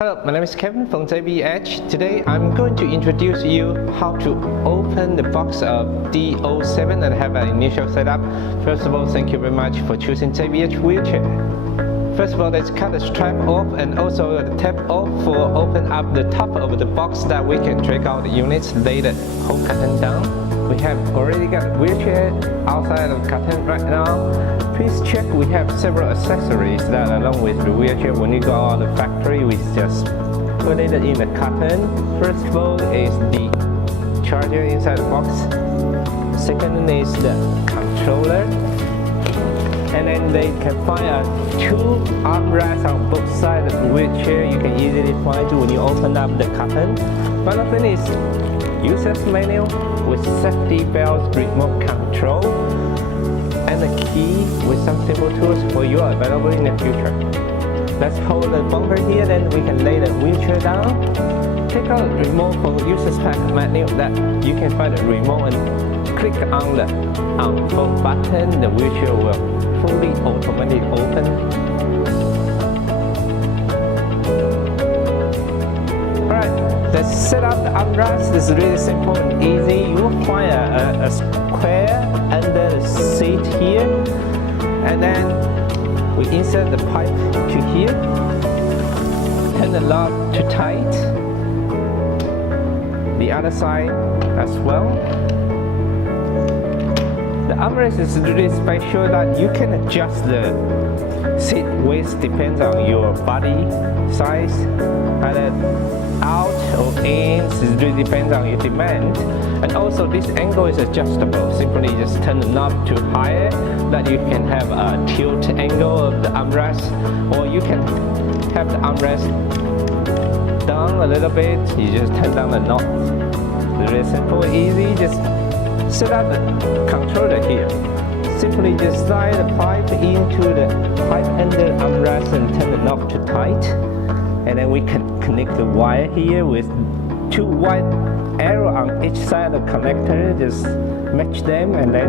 Hello, my name is Kevin from JBH. Today I'm going to introduce you how to open the box of D07 and have an initial setup. First of all, thank you very much for choosing JBH wheelchair. First of all, let's cut the strap off and also the tab off for open up the top of the box that we can take out the units, lay the whole curtain down. We have already got the wheelchair outside of the curtain right now. Please check, we have several accessories that along with the wheelchair. When you go out of the factory, we just put it in the curtain. First of all is the charger inside the box. Second is the controller. And then they can find two armrests on both sides of the wheelchair. You can easily find when you open up the curtain. One of them is user's manual with safety belts, remote control, and a key with some simple tools for you available in the future. Let's hold the bumper here, then we can lay the wheelchair down. Take out the remote for user's pack manual that you can find the remote and click on the on-phone button. The wheelchair will fully automatically open. Alright, let's set up the armrest. This is really simple and easy. You will find a square under the seat here, and then we insert the pipe to here, turn the knob to tight, the other side as well. The armrest is really special that you can adjust the seat width depends on your body size, either out or in. It really depends on your demand. And also this angle is adjustable. Simply just turn the knob to higher that you can have a tilt angle of the armrest, or you can have the armrest down a little bit. You just turn down the knob. Very simple, easy. Just set up the controller here. Simply just slide the pipe into the pipe under the armrest and turn the knob to tight. And then we can connect the wire here with two white arrows on each side of the connector. Just match them and then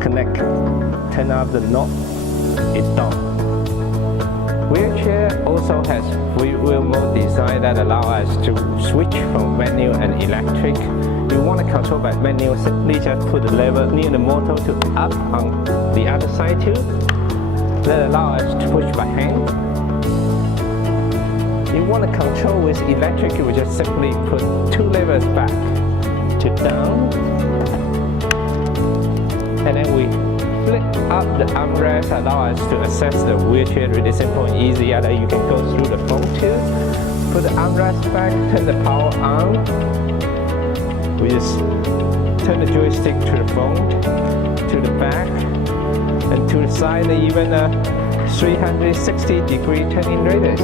connect. Turn off the knob. It's done. Wheelchair also has free wheel mode design that allow us to switch from manual and electric. You want to control by manual, simply just put the lever near the motor to up on the other side too. That allow us to push by hand. You want to control with electric, you will just simply put two levers back to down, and then we flip up the armrest, allow us to access the wheelchair really simple and easy. Either you can go through the phone too. Put the armrest back, turn the power on. We just turn the joystick to the phone, to the back, and to the side, even a 360-degree turning radius.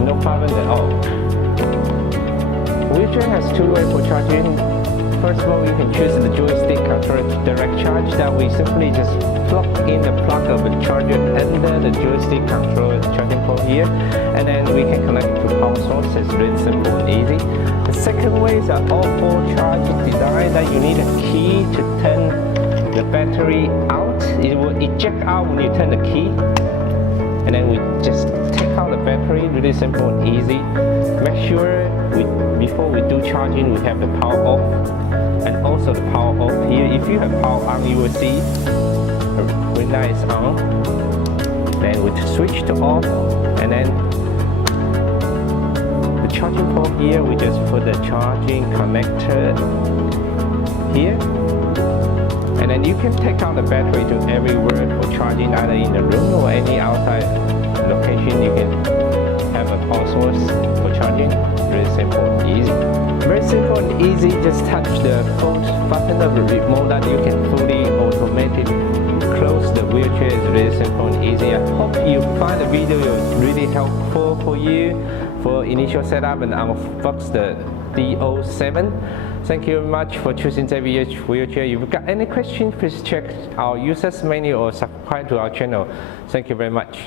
No problem at all. Wheelchair has two ways for charging. First of all, you can choose the joystick control direct charge that we simply just plug in the plug of the charger under the joystick control charging port here, and then we can connect it to power source. It's really simple and easy. The second way is an all-four charge design that you need a key to turn the battery out. It will eject out when you turn the key, and then we just take out the battery. Really simple and easy. Make sure before we do charging, we have the power off and also the power off here. If you have power on, you will see when that is on. Then we switch to off, and then the charging port here, we just put the charging connector here. And then you can take out the battery to everywhere for charging, either in the room or any outside location. You can have a power source for charging. Very simple and easy. Very simple and easy. Just touch the fold button of the remote that you can fully automatically close the wheelchair. It's really simple and easy. I hope you find the video really helpful for you for initial setup and unbox the D07. Thank you very much for choosing JBH wheelchair. If you've got any questions, please check our user's manual or subscribe to our channel. Thank you very much.